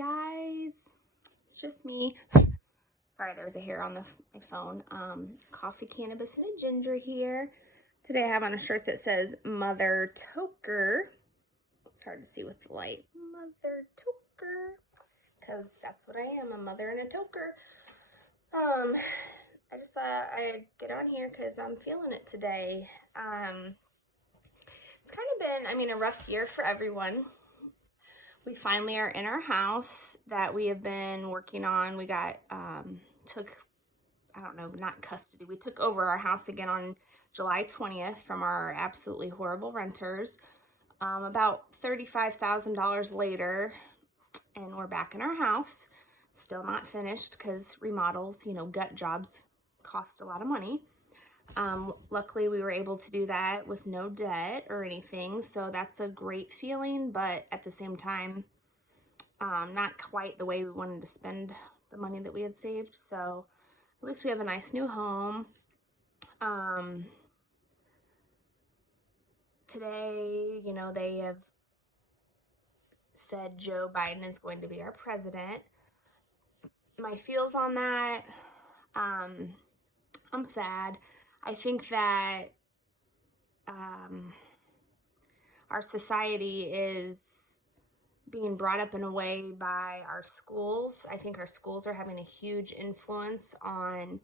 guys, it's just me. Sorry, there was a hair on my phone. Coffee, cannabis, and a ginger here. Today I have on a shirt that says Mother Toker. It's hard to see with the light. Mother Toker, because that's what I am, a mother and a toker. I just thought I'd get on here because I'm feeling it today. It's kind of been, a rough year for everyone. We finally are in our house that we have been working on. We got, not custody. We took over our house again on July 20th from our absolutely horrible renters. About $35,000 later, and we're back in our house. Still not finished because remodels, gut jobs cost a lot of money. Luckily, we were able to do that with no debt or anything, so that's a great feeling, but at the same time, not quite the way we wanted to spend the money that we had saved, so at least we have a nice new home. Today, they have said Joe Biden is going to be our president. My feels on that, I'm sad. I think that our society is being brought up in a way by our schools. I think our schools are having a huge influence on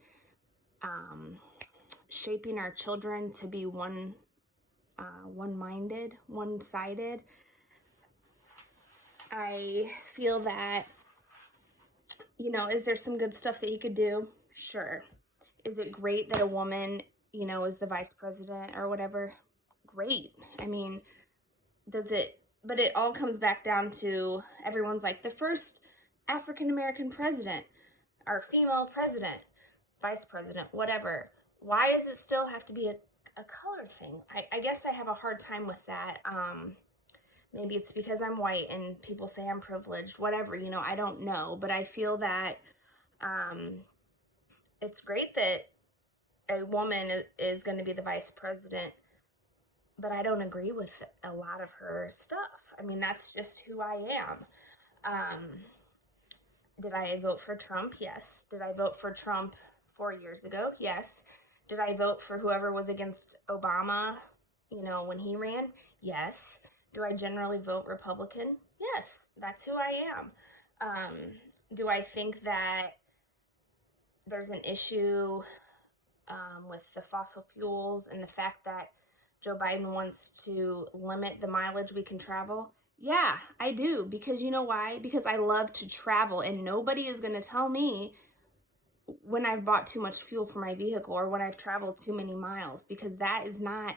shaping our children to be one-minded, one-sided. I feel that, is there some good stuff that he could do? Sure. Is it great that a woman, is the vice president or whatever? Great. But it all comes back down to everyone's like the first African-American president or female president, vice president, whatever. Why does it still have to be a color thing? I guess I have a hard time with that. Maybe it's because I'm white and people say I'm privileged, whatever, I don't know. But I feel that it's great that a woman is going to be the vice president, but I don't agree with a lot of her stuff. That's just who I am. Did I vote for Trump? Yes. Did I vote for Trump 4 years ago? Yes. Did I vote for whoever was against Obama, when he ran? Yes. Do I generally vote Republican? Yes. That's who I am. Do I think that there's an issue with the fossil fuels and the fact that Joe Biden wants to limit the mileage we can travel? Yeah, I do. Because you know why? Because I love to travel, and nobody is going to tell me when I've bought too much fuel for my vehicle or when I've traveled too many miles, because that is not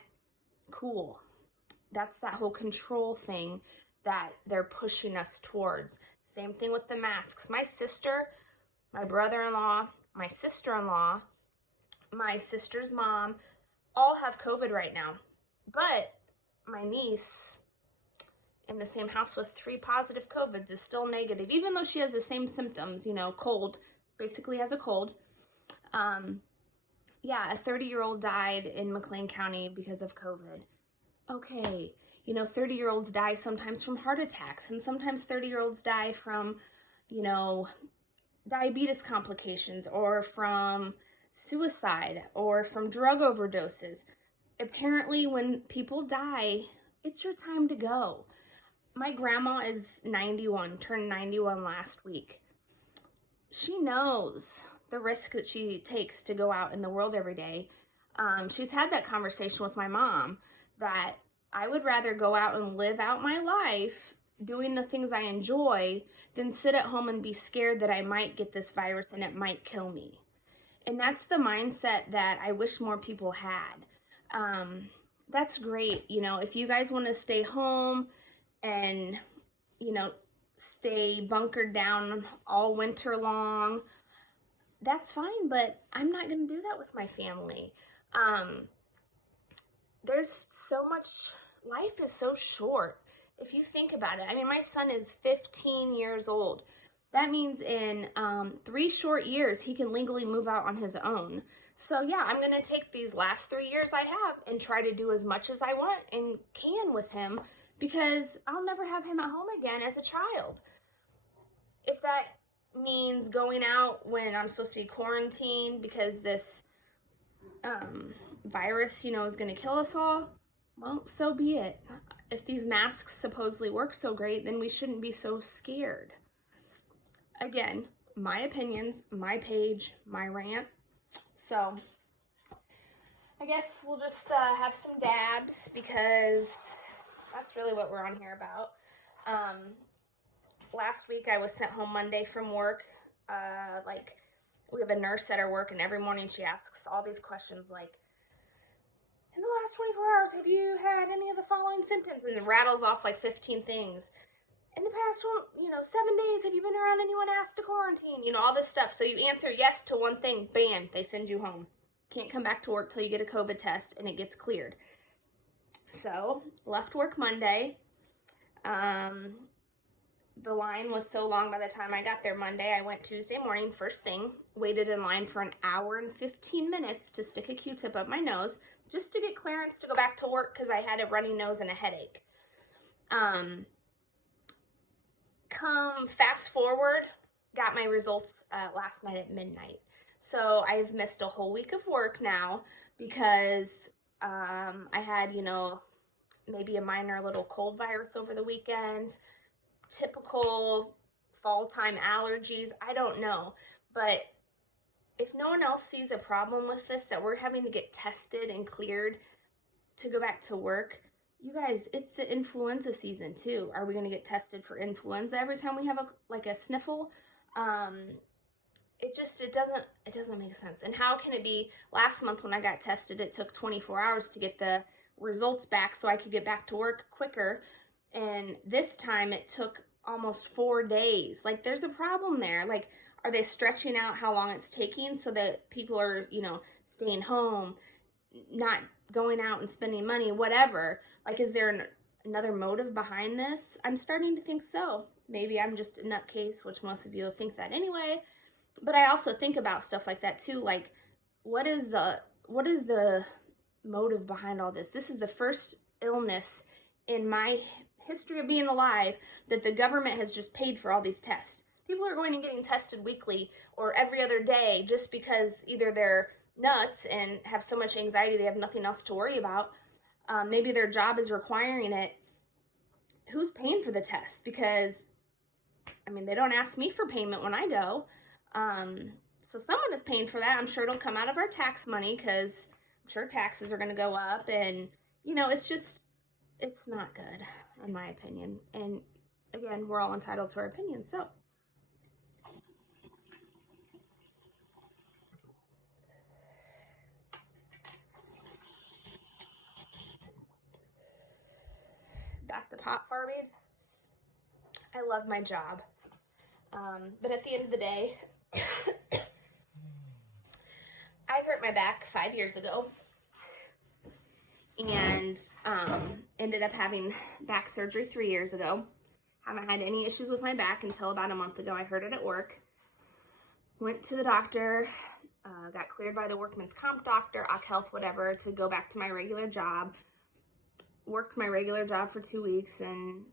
cool. That's that whole control thing that they're pushing us towards. Same thing with the masks. My sister, my brother-in-law, my sister-in-law, my sister's mom, all have COVID right now. But my niece, in the same house with 3 positive COVIDs, is still negative, even though she has the same symptoms, cold, basically has a cold. A 30-year-old died in McLean County because of COVID. Okay, 30-year-olds die sometimes from heart attacks, and sometimes 30-year-olds die from, diabetes complications or from suicide or from drug overdoses. Apparently, when people die, it's your time to go. My grandma is 91, turned 91 last week. She knows the risk that she takes to go out in the world every day. She's had that conversation with my mom that I would rather go out and live out my life doing the things I enjoy than sit at home and be scared that I might get this virus and it might kill me. And that's the mindset that I wish more people had. That's great. If you guys want to stay home and, stay bunkered down all winter long, that's fine, but I'm not going to do that with my family. There's so much, life is so short. If you think about it, my son is 15 years old. That means in 3 short years, he can legally move out on his own. So yeah, I'm going to take these last 3 years I have and try to do as much as I want and can with him, because I'll never have him at home again as a child. if that means going out when I'm supposed to be quarantined because this virus, is going to kill us all, well, so be it. If these masks supposedly work so great, then we shouldn't be so scared. Again, my opinions, my page, my rant. So I guess we'll just have some dabs because that's really what we're on here about. Last week I was sent home Monday from work. We have a nurse at our work, and every morning she asks all these questions like, in the last 24 hours, have you had any of the following symptoms? And it rattles off like 15 things. In the past, 7 days, have you been around anyone asked to quarantine? All this stuff. So you answer yes to one thing, bam, they send you home. Can't come back to work till you get a COVID test and it gets cleared. So, left work Monday. The line was so long by the time I got there Monday. I went Tuesday morning, first thing, waited in line for an hour and 15 minutes to stick a Q-tip up my nose just to get clearance to go back to work because I had a runny nose and a headache. Come fast forward, got my results last night at midnight. So I've missed a whole week of work now because I had, maybe a minor little cold virus over the weekend, typical fall time allergies, I don't know. But if no one else sees a problem with this, that we're having to get tested and cleared to go back to work, you guys, it's the influenza season too. Are we going to get tested for influenza every time we have a sniffle? It doesn't make sense. And how can it be? Last month when I got tested, it took 24 hours to get the results back so I could get back to work quicker. And this time it took almost 4 days. Like, there's a problem there. Like, are they stretching out how long it's taking so that people are, staying home, not going out and spending money, whatever? Like, is there another motive behind this? I'm starting to think so. Maybe I'm just a nutcase, which most of you will think that anyway. But I also think about stuff like that too. Like, what is the motive behind all this? This is the first illness in my history of being alive that the government has just paid for all these tests. People are going and getting tested weekly or every other day just because either they're nuts and have so much anxiety they have nothing else to worry about. Maybe their job is requiring it. Who's paying for the test? Because, they don't ask me for payment when I go. So someone is paying for that. I'm sure it'll come out of our tax money because I'm sure taxes are going to go up. And, it's not good, in my opinion. And again, we're all entitled to our opinions. So back to pot farming. I love my job. But at the end of the day, I hurt my back 5 years ago and ended up having back surgery 3 years ago. Haven't had any issues with my back until about a month ago. I hurt it at work. Went to the doctor, got cleared by the workman's comp doctor, OC Health, whatever, to go back to my regular job. Worked my regular job for 2 weeks, and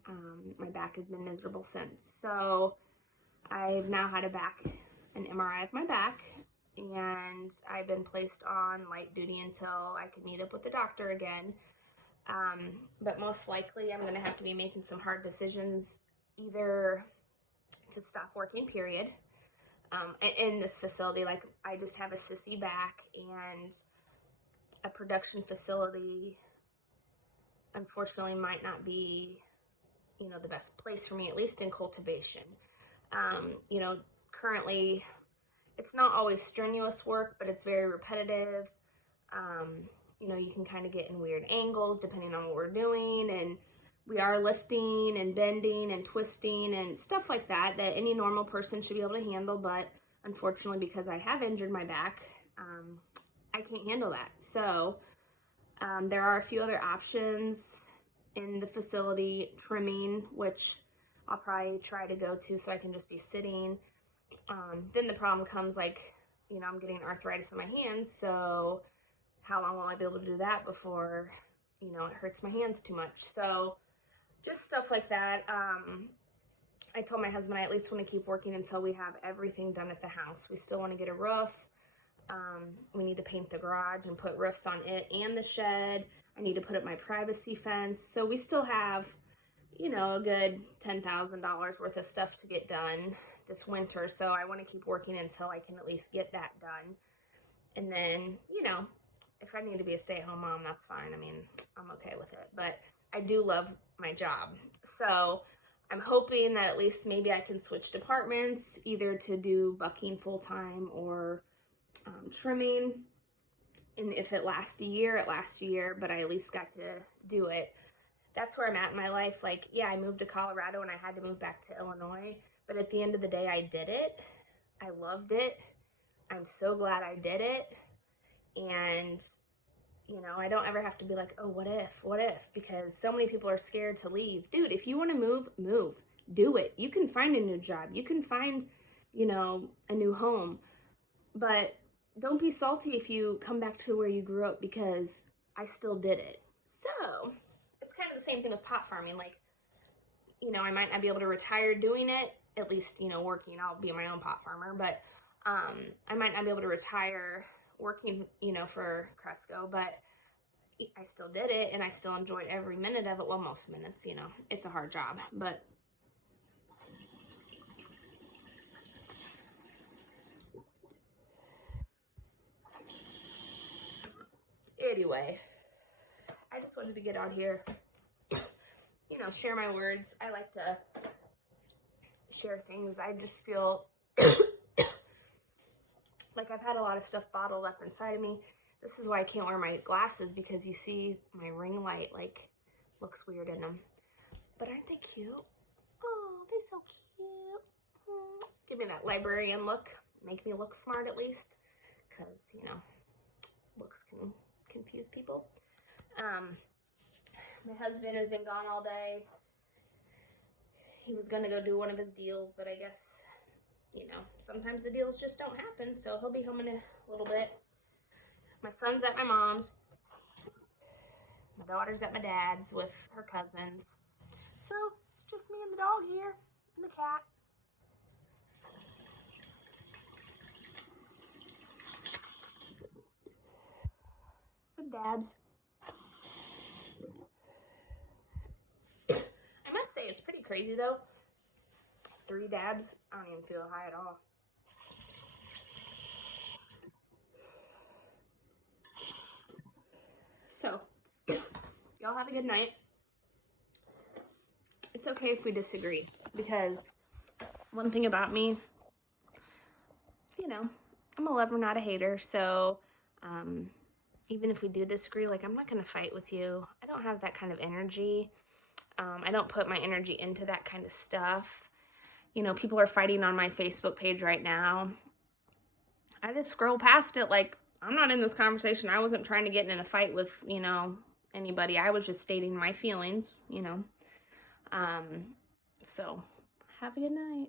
my back has been miserable since. So I've now had an MRI of my back, and I've been placed on light duty until I can meet up with the doctor again. But most likely I'm going to have to be making some hard decisions, either to stop working, period. In this facility, like, I just have a sissy back, and a production facility unfortunately might not be, the best place for me, at least in cultivation. Currently it's not always strenuous work, but it's very repetitive. You can kind of get in weird angles depending on what we're doing, and we are lifting and bending and twisting and stuff like that any normal person should be able to handle, but unfortunately, because I have injured my back, I can't handle that. So there are a few other options in the facility. Trimming, which I'll probably try to go to so I can just be sitting. Then the problem comes, I'm getting arthritis in my hands, so how long will I be able to do that before, it hurts my hands too much? So just stuff like that. I told my husband I at least want to keep working until we have everything done at the house. We still want to get a roof. We need to paint the garage and put roofs on it and the shed. I need to put up my privacy fence. So we still have, you know, a good $10,000 worth of stuff to get done this winter. So I want to keep working until I can at least get that done. And then, you know, if I need to be a stay-at-home mom, that's fine. I mean, I'm okay with it. But I do love my job. So I'm hoping that at least maybe I can switch departments, either to do bucking full-time or trimming. And if it lasts a year, it lasts a year, but I at least got to do it. That's where I'm at in my life. Like, yeah, I moved to Colorado and I had to move back to Illinois. But at the end of the day, I did it. I loved it. I'm so glad I did it. And, you know, I don't ever have to be like, oh, what if? Because so many people are scared to leave. Dude, if you want to move, move. Do it. You can find a new job. You can find, you know, a new home. But don't be salty if you come back to where you grew up, because I still did it. So it's kind of the same thing with pot farming. Like, you know, I might not be able to retire doing it, at least, you know, working. I'll be my own pot farmer, but I might not be able to retire working, you know, for Cresco, but I still did it and I still enjoyed every minute of it. Well, most minutes, you know, it's a hard job, but anyway, I just wanted to get out here, you know, share my words. I like to share things. I just feel like I've had a lot of stuff bottled up inside of me. This is why I can't wear my glasses, because you see my ring light, like, looks weird in them. But aren't they cute? Oh, they're so cute. Give me that librarian look. Make me look smart at least, because, you know, looks can confuse people. My husband has been gone all day. He was going to go do one of his deals, but I guess, you know, sometimes the deals just don't happen, so he'll be home in a little bit. My son's at my mom's. My daughter's at my dad's with her cousins. So it's just me and the dog here, and the cat. Some dabs. I must say, it's pretty crazy though. 3 dabs, I don't even feel high at all. So, y'all have a good night. It's okay if we disagree, because one thing about me, you know, I'm a lover, not a hater. So, even if we do disagree, like, I'm not going to fight with you. I don't have that kind of energy. I don't put my energy into that kind of stuff. You know, people are fighting on my Facebook page right now. I just scroll past it like, I'm not in this conversation. I wasn't trying to get in a fight with, you know, anybody. I was just stating my feelings, you know. So, have a good night.